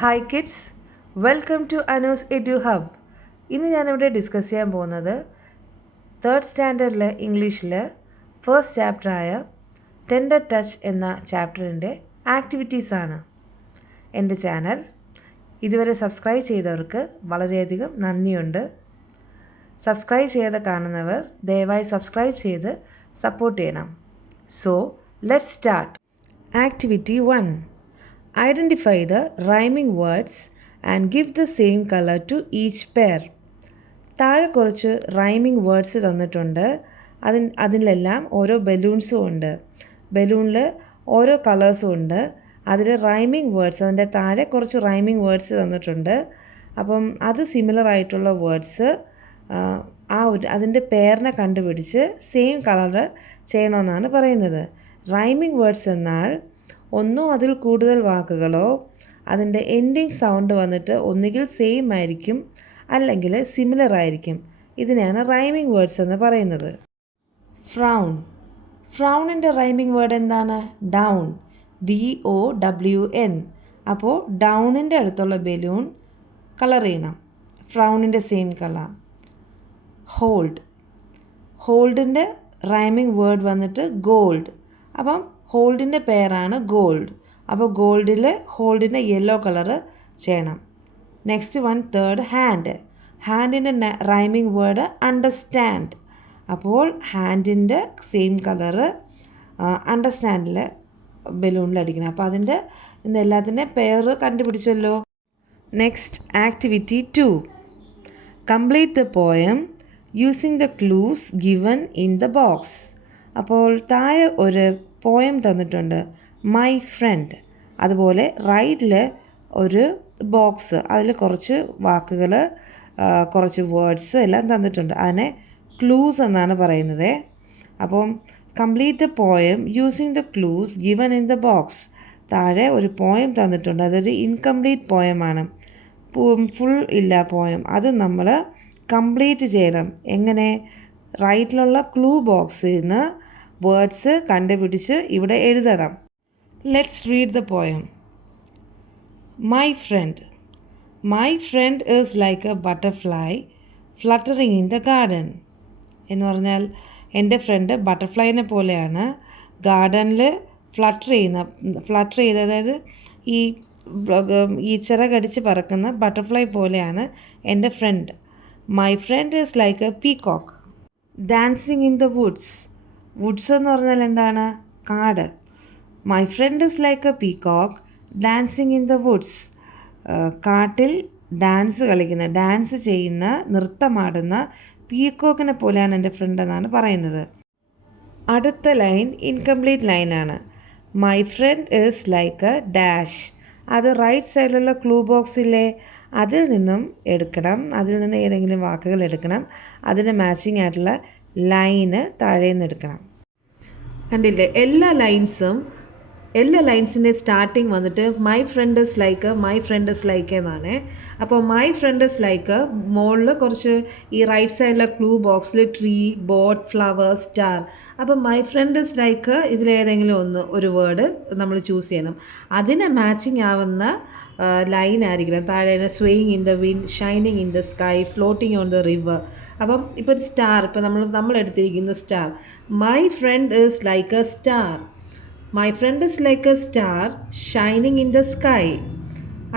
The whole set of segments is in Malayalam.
Hi kids, welcome to Anu's edu hub. ഇന്ന് ഞാനിവിടെ ഡിസ്കസ് ചെയ്യാൻ പോകുന്നത് തേർഡ് സ്റ്റാൻഡേർഡിലെ ഇംഗ്ലീഷിൽ ഫസ്റ്റ് ചാപ്റ്ററായ ടെൻഡർ ടച്ച് എന്ന ചാപ്റ്ററിൻ്റെ ആക്ടിവിറ്റീസാണ്. എൻ്റെ ചാനൽ ഇതുവരെ സബ്സ്ക്രൈബ് ചെയ്തവർക്ക് വളരെയധികം നന്ദിയുണ്ട്. സബ്സ്ക്രൈബ് ചെയ്ത് കാണുന്നവർ ദയവായി സബ്സ്ക്രൈബ് ചെയ്ത് സപ്പോർട്ട് ചെയ്യണം. So let's start. Activity 1. Identify the rhyming words and give the same color to each pair. താഴെ കുറച്ച് റൈമിംഗ് വേർഡ്സ് തന്നിട്ടുണ്ട്. അതിലെല്ലാം ഓരോ ബലൂൺസും ഉണ്ട്. ബലൂണിൽ ഓരോ കളേഴ്സും ഉണ്ട്. അതിൽ റൈമിംഗ് വേർഡ്സ്, അതിൻ്റെ താഴെ കുറച്ച് റൈമിംഗ് വേർഡ്സ് തന്നിട്ടുണ്ട്. അപ്പം അത് സിമിലർ ആയിട്ടുള്ള വേർഡ്സ് അതിൻ്റെ പേരിനെ കണ്ടുപിടിച്ച് സെയിം കളർ ചെയ്യണമെന്നാണ് പറയുന്നത്. റൈമിംഗ് വേർഡ്സ് എന്നാൽ ഒന്നോ അതിൽ കൂടുതൽ വാക്കുകളോ അതിൻ്റെ എൻഡിങ് സൗണ്ട് വന്നിട്ട് ഒന്നുകിൽ സെയിം ആയിരിക്കും അല്ലെങ്കിൽ സിമിലർ ആയിരിക്കും. ഇതിനെയാണ് റൈമിംഗ് വേർഡ്സ് എന്ന് പറയുന്നത്. ഫ്രൗൺ. ഫ്രൗണിൻ്റെ റൈമിംഗ് വേർഡ് എന്താണ്? ഡൗൺ. DOWN. അപ്പോൾ ഡൗണിൻ്റെ അടുത്തുള്ള ബലൂൺ കളർ ചെയ്യണം. ഫ്രൗണിൻ്റെ സെയിം കളർ. ഹോൾഡ്. ഹോൾഡിൻ്റെ റൈമിംഗ് വേർഡ് വന്നിട്ട് ഗോൾഡ്. അപ്പം ഹോൾഡിൻ്റെ പേരാണ് ഗോൾഡ്. അപ്പോൾ ഹോൾഡിൻ്റെ യെല്ലോ കളറ് ചെയ്യണം. Next one, third, hand. ഹാൻഡിൻ്റെ റൈമിംഗ് വേർഡ് അണ്ടർസ്റ്റാൻഡ്. അപ്പോൾ ഹാൻഡിൻ്റെ സെയിം കളറ് അണ്ടർസ്റ്റാൻഡിൽ ബലൂണിൽ അടിക്കണം. അപ്പോൾ അതിൻ്റെ എല്ലാത്തിൻ്റെ പേര് കണ്ടുപിടിച്ചല്ലോ. Next activity 2. Complete the poem using the clues given in the box. അപ്പോൾ താഴെ ഒരു പോയം തന്നിട്ടുണ്ട്, മൈ ഫ്രണ്ട്. അതുപോലെ റൈറ്റിൽ ഒരു ബോക്സ്, അതിൽ കുറച്ച് വാക്കുകൾ, കുറച്ച് വേർഡ്സ് എല്ലാം തന്നിട്ടുണ്ട്. അതിനെ ക്ലൂസ് എന്നാണ് പറയുന്നത്. അപ്പം complete the poem using the clues given in the box. താഴെ ഒരു പോയം തന്നിട്ടുണ്ട്, അതൊരു ഇൻകംപ്ലീറ്റ് പോയമാണ്, ഫുൾ ഇല്ല പോയം. അത് നമ്മൾ കംപ്ലീറ്റ് ചെയ്യണം. എങ്ങനെ? റൈറ്റിലുള്ള ക്ലൂ ബോക്സിൽ നിന്ന് വേർഡ്സ് കണ്ടുപിടിച്ച് ഇവിടെ എഴുതണം. Let's read the poem. My friend. My friend is like A butterfly fluttering in the garden. എന്ന് പറഞ്ഞാൽ എൻ്റെ ഫ്രണ്ട് ബട്ടർഫ്ലൈനെ പോലെയാണ് ഗാർഡനിൽ ഫ്ലട്ടർ ചെയ്ത്, അതായത് ഈ ചിറകടിച്ച് പറക്കുന്ന ബട്ടർഫ്ലൈ പോലെയാണ് എൻ്റെ friend. My friend is like a peacock dancing in the woods. Woods എന്ന് പറഞ്ഞാൽ എന്താണ്? കാട്. My friend is like a peacock dancing in the woods. കാട്ടിൽ ഡാൻസ് ചെയ്യുന്ന, നൃത്തമാടുന്ന പീകോക്കിനെ പോലെയാണ് എൻ്റെ ഫ്രണ്ട് എന്നാണ് പറയുന്നത്. അടുത്ത ലൈൻ ഇൻകംപ്ലീറ്റ് ലൈനാണ്. My friend is like a dash. അത് റൈറ്റ് സൈഡിലുള്ള ക്ലൂ ബോക്സിലെ അതിൽ നിന്നും എടുക്കണം. അതിൽ നിന്ന് ഏതെങ്കിലും വാക്കുകൾ എടുക്കണം. അതിന് മാച്ചിങ് ആയിട്ടുള്ള ലൈന് താഴെ നിന്ന് എടുക്കണം. കണ്ടില്ലേ? എല്ലാ ലൈൻസിൻ്റെ സ്റ്റാർട്ടിങ് വന്നിട്ട് മൈ ഫ്രണ്ട് ഇസ് ലൈക്ക് എന്നാണ്. അപ്പോൾ മൈ ഫ്രണ്ട് ഇസ് ലൈക്ക് മുകളിൽ കുറച്ച് ഈ റൈറ്റ് സൈഡിലെ ക്ലൂ ബോക്സിൽ ട്രീ, ബോട്ട്, ഫ്ലവർ, സ്റ്റാർ. അപ്പോൾ മൈ ഫ്രണ്ട് ഇസ് ലൈക്ക് ഇതിലേതെങ്കിലും ഒരു വേർഡ് നമ്മൾ ചൂസ് ചെയ്യണം. അതിനെ മാച്ചിങ് ആവുന്ന ലൈൻ ആയിരിക്കണം. താഴെ swaying in the wind, shining in the sky, floating on the river. അപ്പം ഇപ്പോൾ ഒരു സ്റ്റാർ, ഇപ്പോൾ നമ്മൾ എടുത്തിരിക്കുന്ന star. My friend is like A star. My friend is like A star shining in the sky.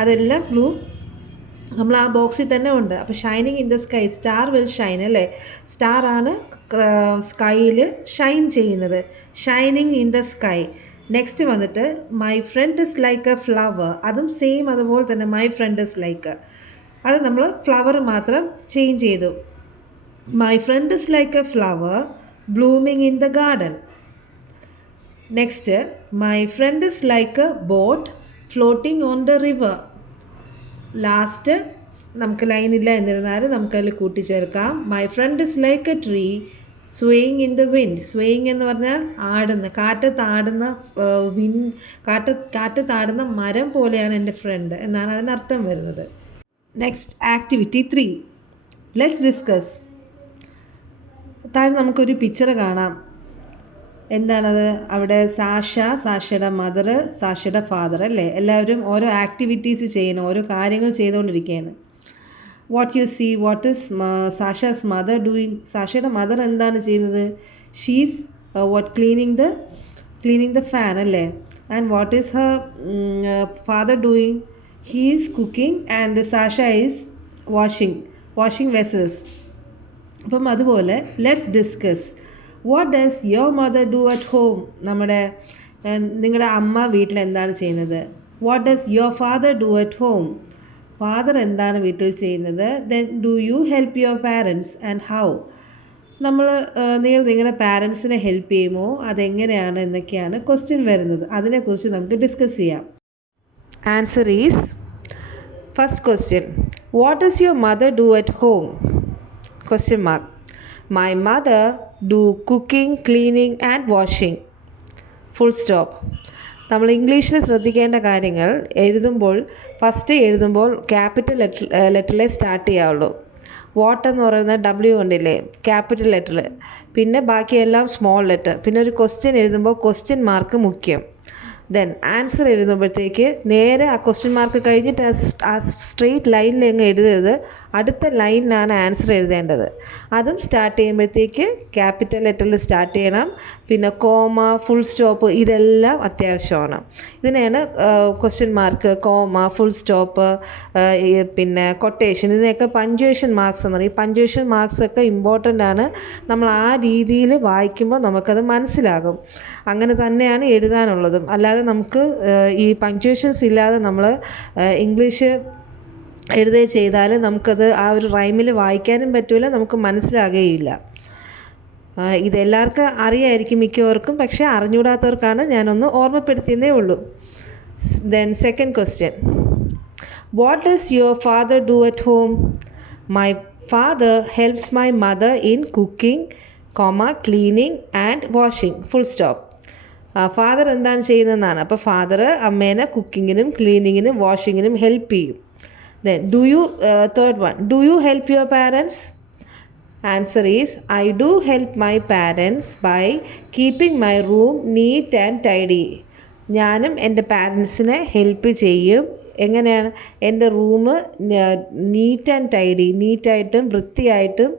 അതെല്ലാം ക്ലൂ നമ്മൾ ആ ബോക്സിൽ തന്നെ ഉണ്ട്. അപ്പോൾ shining in the sky, star will Shine അല്ലേ? സ്റ്റാറാണ് സ്കൈയിൽ ഷൈൻ ചെയ്യുന്നത്. Shining in the sky. Next വന്നിട്ട് my friend is like a flower. അതും സെയിം അതുപോലെ തന്നെ മൈ ഫ്രണ്ട് ഇസ് ലൈക്ക്. അത് നമ്മൾ ഫ്ലവർ മാത്രം ചേഞ്ച് ചെയ്തു. My friend is like a flower blooming in the garden. Next my friend is like a boat floating on the river. Last നമുക്ക് ലൈനില്ല എന്നിരുന്നാലും നമുക്കതിൽ കൂട്ടിച്ചേർക്കാം. My friend is like a tree swaying in the wind. Swaying എന്ന് പറഞ്ഞാൽ കാറ്റത്താടുന്ന മരം പോലെയാണ് എൻ്റെ ഫ്രണ്ട് എന്നാണ് അതിനർത്ഥം വരുന്നത്. Next activity 3. Let's discuss. താഴെ നമുക്കൊരു പിക്ചർ കാണാം. എന്താണത് അവിടെ സാഷയുടെ മദർ, സാഷയുടെ ഫാദർ അല്ലേ, എല്ലാവരും ഓരോ ആക്ടിവിറ്റീസ് ചെയ്യുന്നു, ഓരോ കാര്യങ്ങൾ ചെയ്തുകൊണ്ടിരിക്കുകയാണ്. What you see, what is Sasha's mother doing? സാഷയുടെ മദർ എന്താണ് ചെയ്യുന്നത്? She's what cleaning the fan അല്ലേ. And what is her father doing? He is cooking and Sasha is washing vessels. അപ്പം അതുപോലെ let's discuss. What does your mother do at home? നിങ്ങളുടെ അമ്മ വീട്ടിൽ എന്താണ് ചെയ്യുന്നത്? What does your father do at home? Father എന്താണ് വീട്ടിൽ ചെയ്യുന്നത്? Then do you help your parents and how? നിങ്ങൾ നിങ്ങളുടെ പാരൻസിനെ ഹെൽപ്പ് ചെയ്യുമോ? അതെങ്ങനെയാണ് എന്നൊക്കെയാണ് ക്വസ്റ്റ്യൻ വരുന്നത്. അതിനെക്കുറിച്ച് നമുക്ക് ഡിസ്കസ് ചെയ്യാം. Answer is, first question, what does your mother do at home? Question mark. My mother do cooking, cleaning and washing. Full stop. നമ്മൾ ഇംഗ്ലീഷിൽ ശ്രദ്ധിക്കേണ്ട കാര്യങ്ങൾ ഫസ്റ്റ് എഴുതുമ്പോൾ ക്യാപിറ്റൽ ലെറ്ററിലെ സ്റ്റാർട്ട് ചെയ്യാവുള്ളൂ. വാട്ട് എന്ന് പറയുന്നത് W കൊണ്ടില്ലേ, ക്യാപിറ്റൽ ലെറ്റർ. പിന്നെ ബാക്കിയെല്ലാം സ്മോൾ ലെറ്റർ. പിന്നെ ഒരു ക്വസ്റ്റ്യൻ എഴുതുമ്പോൾ ക്വസ്റ്റ്യൻ മാർക്ക് മുഖ്യം. ദെൻ ആൻസർ എഴുതുമ്പോഴത്തേക്ക് നേരെ ആ ക്വസ്റ്റ്യൻ മാർക്ക് കഴിഞ്ഞിട്ട് ആ സ്ട്രെയിറ്റ് ലൈനിൽ അങ്ങ് എഴുതരുത്, അടുത്ത ലൈനിലാണ് ആൻസർ എഴുതേണ്ടത്. അതും സ്റ്റാർട്ട് ചെയ്യുമ്പോഴത്തേക്ക് ക്യാപിറ്റൽ ലെറ്ററിൽ സ്റ്റാർട്ട് ചെയ്യണം. പിന്നെ കോമ, ഫുൾ സ്റ്റോപ്പ് ഇതെല്ലാം അത്യാവശ്യമാണ്. ഇതിനെയാണ് question mark, comma, full stop, പിന്നെ കൊട്ടേഷൻ, ഇതിനെയൊക്കെ പഞ്ച്വേഷൻ മാർക്സ് എന്ന് പറയും. ഈ പഞ്ച്വേഷൻ മാർക്സൊക്കെ ഇമ്പോർട്ടൻ്റ് ആണ്. നമ്മൾ ആ രീതിയിൽ വായിക്കുമ്പോൾ നമുക്കത് മനസ്സിലാകും. അങ്ങനെ തന്നെയാണ് എഴുതാനുള്ളതും. അല്ലാതെ നമുക്ക് ഈ പഞ്ച്വേഷൻസ് ഇല്ലാതെ നമ്മൾ ഇംഗ്ലീഷ് എഴുതുകയും ചെയ്താൽ നമുക്കത് ആ ഒരു റൈമിൽ വായിക്കാനും പറ്റില്ല, നമുക്ക് മനസ്സിലാകുകയില്ല. ഇതെല്ലാവർക്കും അറിയായിരിക്കും മിക്കവർക്കും, പക്ഷേ അറിഞ്ഞുകൂടാത്തവർക്കാണ് ഞാനൊന്ന് ഓർമ്മപ്പെടുത്തിയതേ ഉള്ളൂ. Then second question, what does your father do at home? My father helps my mother in cooking, cleaning and washing. Full stop. Father എന്താണ് ചെയ്യുന്നതെന്നാണ്. അപ്പോൾ ഫാദർ അമ്മേനെ കുക്കിങ്ങിനും ക്ലീനിങ്ങിനും വാഷിങ്ങിനും ഹെൽപ്പ് ചെയ്യും. Then third one, do you help your parents? Answer is, I do help my parents by keeping my room neat and tidy. ഞാനും എൻ്റെ പാരൻസിനെ ഹെൽപ്പ് ചെയ്യും. എങ്ങനെയാണ്? എൻ്റെ റൂം നീറ്റ് ആൻഡ് ടൈഡി, നീറ്റായിട്ടും വൃത്തിയായിട്ടും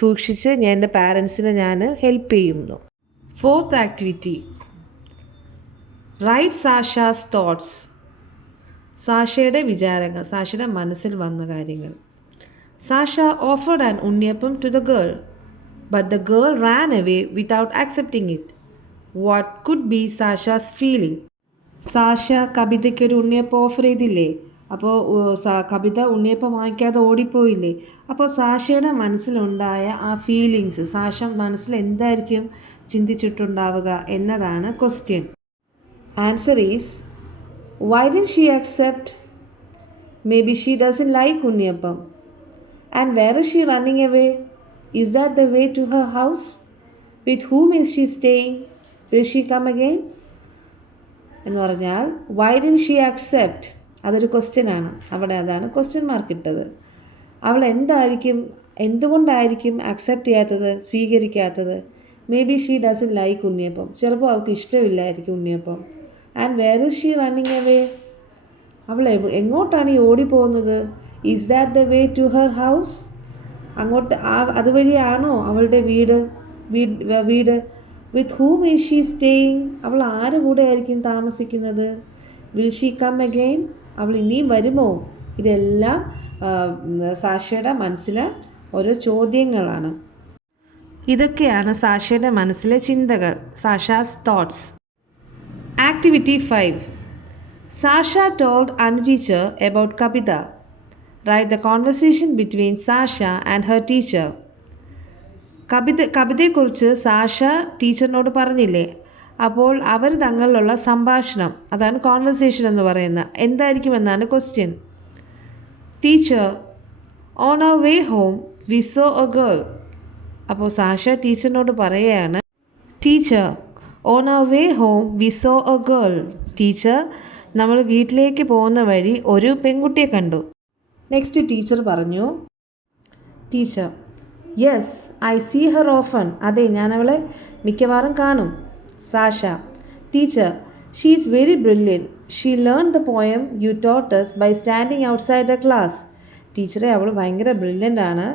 സൂക്ഷിച്ച് എൻ്റെ പാരൻസിനെ ഞാൻ ഹെൽപ്പ് ചെയ്യുന്നു. Fourth activity, write Sasha's thoughts. സാഷയുടെ വിചാരങ്ങൾ, സാഷയുടെ മനസ്സിൽ വന്ന കാര്യങ്ങൾ. Sasha offered an unniyappam to the girl, but the girl ran away without accepting it. What could be Sasha's feeling? Sasha കവിതയ്ക്കൊരു ഉണ്ണിയപ്പം ഓഫർ ചെയ്തില്ലേ, അപ്പോൾ കവിത ഉണ്ണിയപ്പം വാങ്ങിക്കാതെ ഓടിപ്പോയില്ലേ. അപ്പോൾ സാഷയുടെ മനസ്സിലുണ്ടായ ആ ഫീലിങ്സ്, സാഷ മനസ്സിൽ എന്തായിരിക്കും ചിന്തിച്ചിട്ടുണ്ടാവുക എന്നതാണ് question. Answer is, why didn't she accept? Maybe she doesn't like unniyappam. And where is she running away? Is that the way to her house? With whom is she staying? Will she come again? എന്ന് പറഞ്ഞാൽ why didn't she accept? അതൊരു ക്വസ്റ്റ്യൻ ആണ്. അതാണ് ക്വസ്റ്റ്യൻ മാർക്ക് ഇട്ടത്. അവൾ എന്തുകൊണ്ടായിരിക്കും അക്സെപ്റ്റ് ചെയ്യാത്തത്, സ്വീകരിക്കാത്തത്? Maybe she doesn't like unniyappam. ചിലപ്പോൾ അവൾക്ക് ഇഷ്ടമില്ലായിരിക്കും ഉണ്ണിയപ്പം. And where is she running away? അവൾ എങ്ങോട്ടാണ് ഈ ഓടിപ്പോകുന്നത്? Is that the way to her house? അങ്ങോട്ട് അതുവഴിയാണോ അവളുടെ വീട്? With whom is she staying? അവൾ ആരുടെ കൂടെ ആയിരിക്കും താമസിക്കുന്നത്? Will she come again? അവൾ ഇനിയും വരുമോ? ഇതെല്ലാം സാഷയുടെ മനസ്സിലെ ഓരോ ചോദ്യങ്ങളാണ്. ഇതൊക്കെയാണ് സാഷയുടെ മനസ്സിലെ ചിന്തകൾ, സാഷാസ് thoughts. Activity 5. Sasha told Anu teacher about Kapita. Write the conversation between Sasha and her teacher. കവിതയെക്കുറിച്ച് സാഷ ടീച്ചറിനോട് പറഞ്ഞില്ലേ, അപ്പോൾ അവർ തങ്ങളിലുള്ള സംഭാഷണം, അതാണ് കോൺവെർസേഷൻ എന്ന് പറയുന്നത്, എന്തായിരിക്കുമെന്നാണ് question. Teacher, on our way home we saw a girl. അപ്പോൾ സാഷ ടീച്ചറിനോട് പറയുകയാണ്, teacher, on our way home we saw a girl. Teacher, നമ്മൾ വീട്ടിലേക്ക് പോകുന്ന വഴി ഒരു പെൺകുട്ടിയെ കണ്ടു. നെക്സ്റ്റ് ടീച്ചർ പറഞ്ഞു, teacher, yes, I see her often. അതെ, ഞാൻ അവളെ മിക്കവാറും കാണും. Sasha, teacher, she is very brilliant. She learn the poem you taught us by standing outside the class. ടീച്ചറെ, അവൾ ഭയങ്കര ബ്രില്യൻ്റ് ആണ്.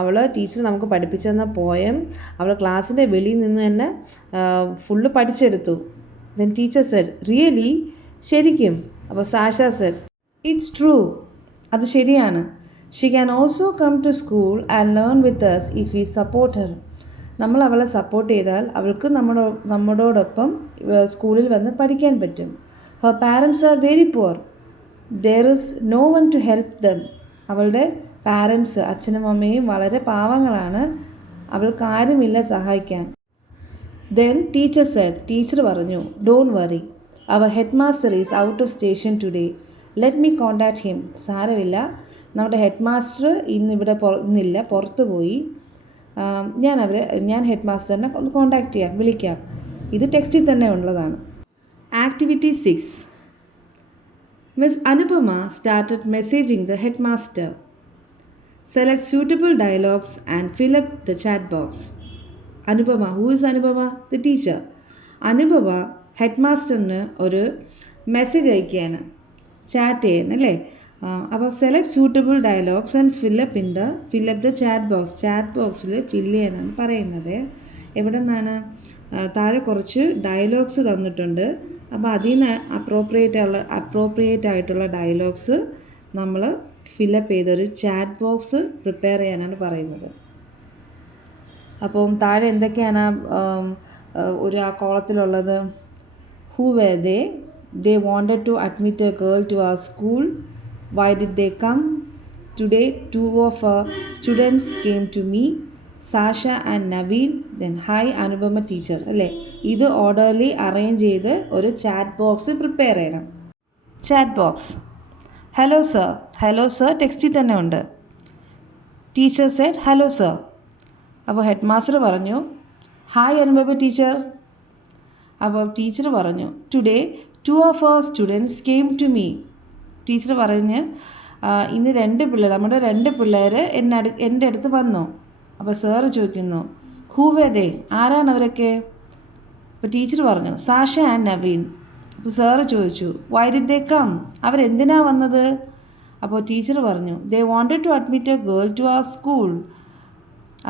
അവൾ ടീച്ചർ നമുക്ക് പഠിപ്പിച്ചു തന്ന പോയം അവൾ ക്ലാസ്സിൻ്റെ വെളിയിൽ നിന്ന് തന്നെ ഫുള്ള് പഠിച്ചെടുത്തു. Then teacher said, really? ശരിക്കും? അപ്പോൾ സാഷ സെഡ്, ഇറ്റ്സ് ട്രൂ. അത് ശരിയാണ്. She can also come to school and learn with us if we support her. നമ്മൾ അവളെ സപ്പോർട്ട് ചെയ്താൽ അവൾക്ക് നമ്മളോടൊപ്പം സ്കൂളിൽ വന്ന് പഠിക്കാൻ പറ്റും. Her parents are very poor. There is no one to help them. അവളുടെ പാരൻസ്, അച്ഛനും അമ്മയും വളരെ പാവങ്ങളാണ്. അവൾക്ക് ആരുമില്ല സഹായിക്കാൻ. ദെൻ ടീച്ചർ സെഡ്, ടീച്ചർ പറഞ്ഞു, don't worry, our headmaster is out of station today. Let me contact him. സാരമില്ല, നമ്മുടെ ഹെഡ് മാസ്റ്റർ ഇന്നിവിടെ ഇന്നില്ല, പുറത്ത് പോയി. ഞാൻ ഹെഡ് മാസ്റ്ററിനെ ഒന്ന് കോൺടാക്റ്റ് ചെയ്യാം, വിളിക്കാം. ഇത് ടെക്സ്റ്റിൽ തന്നെ ഉള്ളതാണ്. Activity 6. Miss Anupama started messaging the headmaster. Select suitable dialogues and fill up the chat box. Anupama, who is Anupama? The teacher. Anupama ഹെഡ്മാസ്റ്ററിന് ഒരു മെസ്സേജ് അയക്കുകയാണ്, ചാറ്റ് ചെയ്യാൻ അല്ലേ. അപ്പോൾ select suitable dialogues and fill up the chat box. Chat ബോക്സിൽ ഫില്ല് ചെയ്യാനാണ് പറയുന്നത്. എവിടെ നിന്നാണ്? താഴെ കുറച്ച് ഡയലോഗ്സ് തന്നിട്ടുണ്ട്. അപ്പോൾ അതിൽ നിന്ന് അപ്രോപ്രിയേറ്റ് ആയിട്ടുള്ള ഡയലോഗ്സ് നമ്മൾ ഫില്ലപ്പ് ചെയ്തൊരു ചാറ്റ് ബോക്സ് പ്രിപ്പയർ ചെയ്യാനാണ് പറയുന്നത്. അപ്പം താഴെ എന്തൊക്കെയാണ് ആ കോളത്തിലുള്ളത്? Who were they? They wanted to admit a girl to our school. Why did they come? Today, 2 of our students came to me, Sasha and Naveen. Then, hi, Anupama teacher. അല്ലേ, ഇത് ഓർഡർലി അറേഞ്ച് ചെയ്ത് ഒരു ചാറ്റ് ബോക്സ് പ്രിപ്പയർ ചെയ്യണം. Chat box. Hello sir. Hello sir ടെക്സ്റ്റിൽ തന്നെ ഉണ്ട്. Teacher Z, hello sir. അപ്പോൾ ഹെഡ് മാസ്റ്റർ പറഞ്ഞു, ഹായ് അനുപമ ടീച്ചർ. അപ്പോൾ ടീച്ചർ പറഞ്ഞു, today 2 of our students came to me. Teacher പറഞ്ഞ്, ഇന്ന് നമ്മുടെ 2 പിള്ളേർ എൻ്റെ അടുത്ത് വന്നു. അപ്പോൾ സാറ് ചോദിക്കുന്നു, ഹൂ വേ ദേ? ആരാണ് അവരൊക്കെ? അപ്പോൾ ടീച്ചർ പറഞ്ഞു, സാഷ ആൻഡ് നവീൻ. അപ്പോൾ സാറ് ചോദിച്ചു, വൈ ഡിഡ് ദേ കം? അവരെന്തിനാണ് വന്നത്? അപ്പോൾ ടീച്ചർ പറഞ്ഞു, they wanted to admit a girl to our school.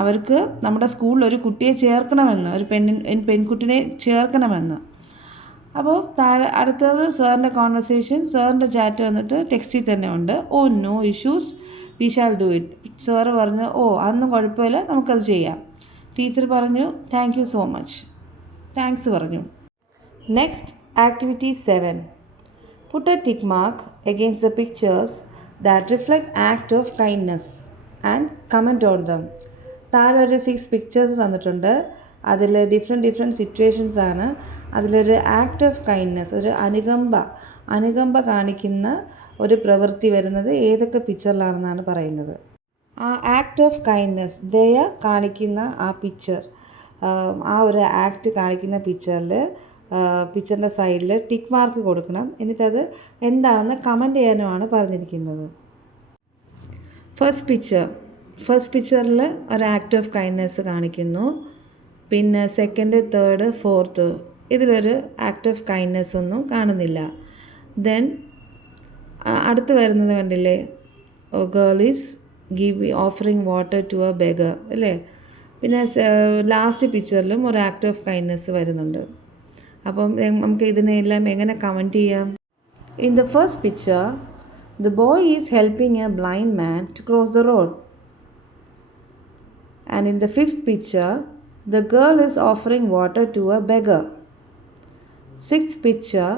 അവർക്ക് നമ്മുടെ സ്കൂളിൽ ഒരു കുട്ടിയെ ചേർക്കണമെന്ന്, ഒരു പെൺകുട്ടിനെ ചേർക്കണമെന്ന്. അപ്പോൾ അടുത്തത് സാറിൻ്റെ കോൺവെർസേഷൻ, സാറിൻ്റെ ചാറ്റ് വന്നിട്ട് ടെക്സ്റ്റിൽ തന്നെ ഉണ്ട്. Oh no issues, we shall do it. Sir പറഞ്ഞു, ഓ അതൊന്നും കുഴപ്പമില്ല, നമുക്കത് ചെയ്യാം. ടീച്ചർ പറഞ്ഞു, thank you so much. Thanks പറഞ്ഞു. Next activity 7. Put a tick mark against the pictures that reflect act of kindness and comment on them. താഴെ ഒരു 6 പിക്ചേഴ്സ് തന്നിട്ടുണ്ട്. അതിൽ ഡിഫറെൻറ്റ് സിറ്റുവേഷൻസ് ആണ്. അതിലൊരു ആക്ട് ഓഫ് കൈൻഡ്നെസ്, ഒരു അനുകമ്പ കാണിക്കുന്ന ഒരു പ്രവൃത്തി വരുന്നത് ഏതൊക്കെ പിക്ചറിലാണെന്നാണ് പറയുന്നത്. ആ ആക്ട് ഓഫ് കൈൻഡ്നെസ്, ദയ കാണിക്കുന്ന ആ പിക്ചർ, ആ ഒരു ആക്ട് കാണിക്കുന്ന പിക്ചറിൻ്റെ സൈഡിൽ ടിക്ക് മാർക്ക് കൊടുക്കണം. എന്നിട്ടത് എന്താണെന്ന് കമൻറ്റ് ചെയ്യാനുമാണ് പറഞ്ഞിരിക്കുന്നത്. ഫസ്റ്റ് പിക്ചറിൽ ഒരു ആക്ട് ഓഫ് കൈൻഡ്നെസ് കാണിക്കുന്നു. പിന്നെ സെക്കൻഡ്, തേർഡ്, ഫോർത്ത് ഇതിലൊരു ആക്ട് ഓഫ് കൈൻഡ്നെസ് ഒന്നും കാണുന്നില്ല. ദെൻ അടുത്ത് വരുന്നത് കണ്ടില്ലേ, girl is offering water to a beggar അല്ലേ. പിന്നെ ലാസ്റ്റ് പിക്ചറിലും ഒരു ആക്ട് ഓഫ് കൈൻഡ്നെസ് വരുന്നുണ്ട്. അപ്പം നമുക്ക് ഇതിനെല്ലാം എങ്ങനെ കമൻറ്റ് ചെയ്യാം? In the first picture, the boy is helping a blind man to cross the road. And in the fifth picture, the girl is offering water to a beggar. Sixth picture,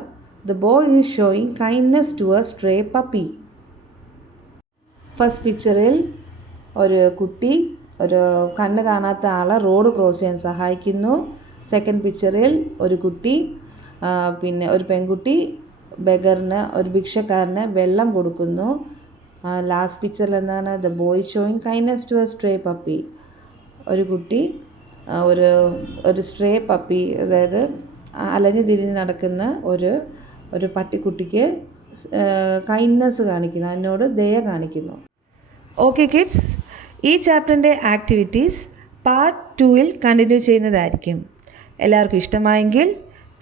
the boy is showing kindness to a stray puppy. First പിക്ചറിൽ ഒരു കുട്ടി ഒരു കണ്ണ് കാണാത്ത ആളെ റോഡ് ക്രോസ് ചെയ്യാൻ സഹായിക്കുന്നു. സെക്കൻഡ് പിക്ചറിൽ ഒരു കുട്ടി പിന്നെ ഒരു പെൺകുട്ടി ഒരു ഭിക്ഷക്കാരന് വെള്ളം കൊടുക്കുന്നു. ലാസ്റ്റ് പിക്ചറിൽ എന്താണ്? The boy showing kindness to a stray puppy. ഒരു കുട്ടി ഒരു സ്ട്രേ പപ്പി, അതായത് അലഞ്ഞു തിരിഞ്ഞ് നടക്കുന്ന ഒരു പട്ടിക്കുട്ടിക്ക് കൈൻഡ്നെസ് കാണിക്കുന്നു, അതിനോട് ദയ കാണിക്കുന്നു. ഓക്കെ കിഡ്സ്, ഈ ചാപ്റ്ററിൻ്റെ ആക്ടിവിറ്റീസ് പാർട്ട് 2-ൽ കണ്ടിന്യൂ ചെയ്യുന്നതായിരിക്കും. എല്ലാവർക്കും ഇഷ്ടമായെങ്കിൽ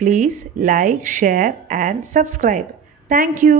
please like, share and subscribe. Thank you.